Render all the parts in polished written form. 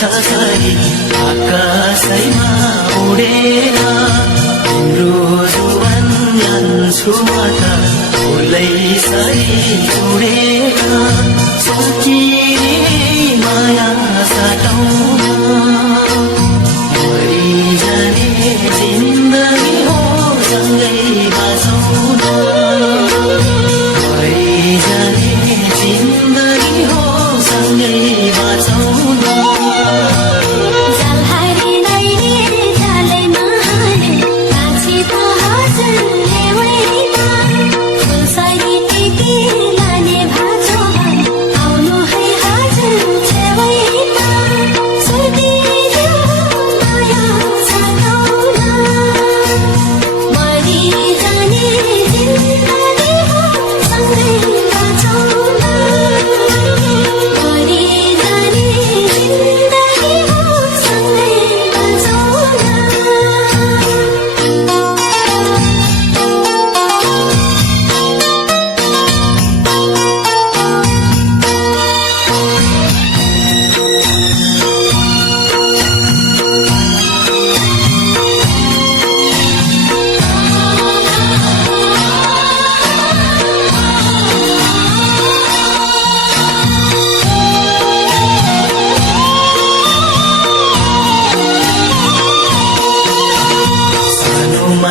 छाछारी आकाशैमा उडेर तिम्रो जुवन लान्छु म त फुलै सरी उडेर सोचिने माया साटौँ मरिजाने जिन्दगी हो सँगै बाँचौँ मरिजाने जिन्दगी हो सँगै बाँचौँ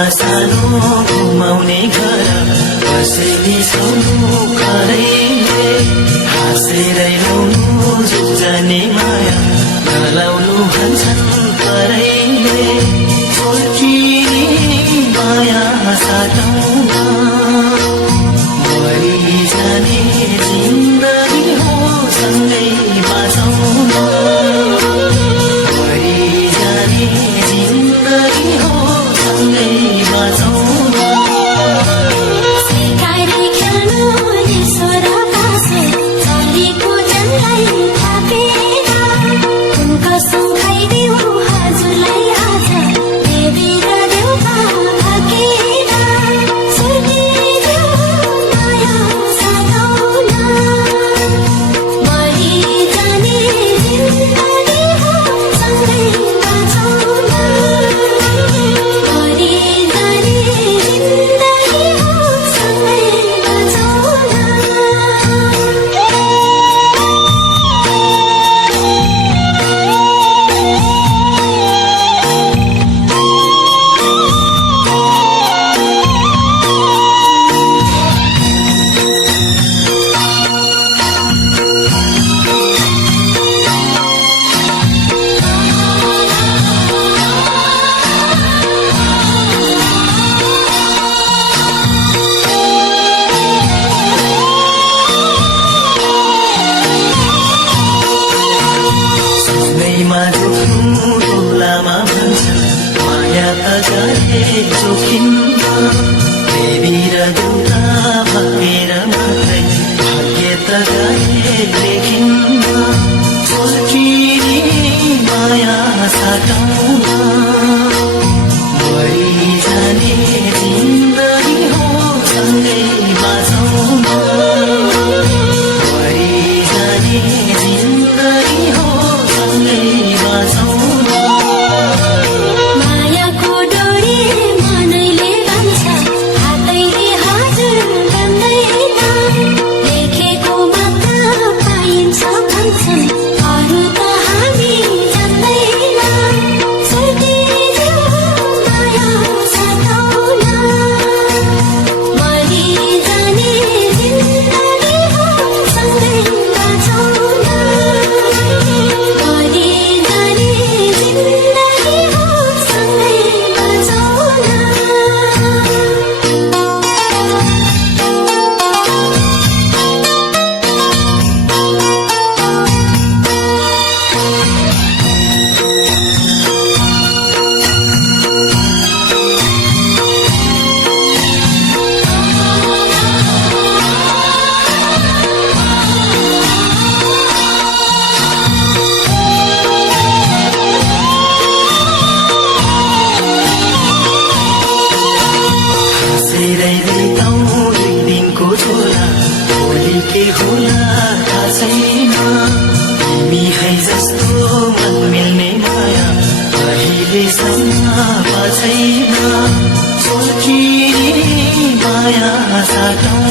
सानो घुमाउने घर कसैले सुन्नु खरैले हाँसेरै ल्याउनु जुझाने माया नलाउनु भन्छन् करैले सोचिने माया साटौँ मरिजाने जिन्दगी हो सँगै बाँचौँ मरिजाने जिन्दगी हो सँगै बाँचौँ डोलामा भन्छ माया त गरे जोखिममा देवी र देउता भएर मात्रै भाग्य त गरे लेखिनमा सोचिने माया साटौँ मरिजाने जिन्दगी हो सँगै बाँचौँ मरिजाने जिन्दगी हो सँगै बाँचौँ के होला थाहा छैन तिमी है जस्तो मन माया साटौँ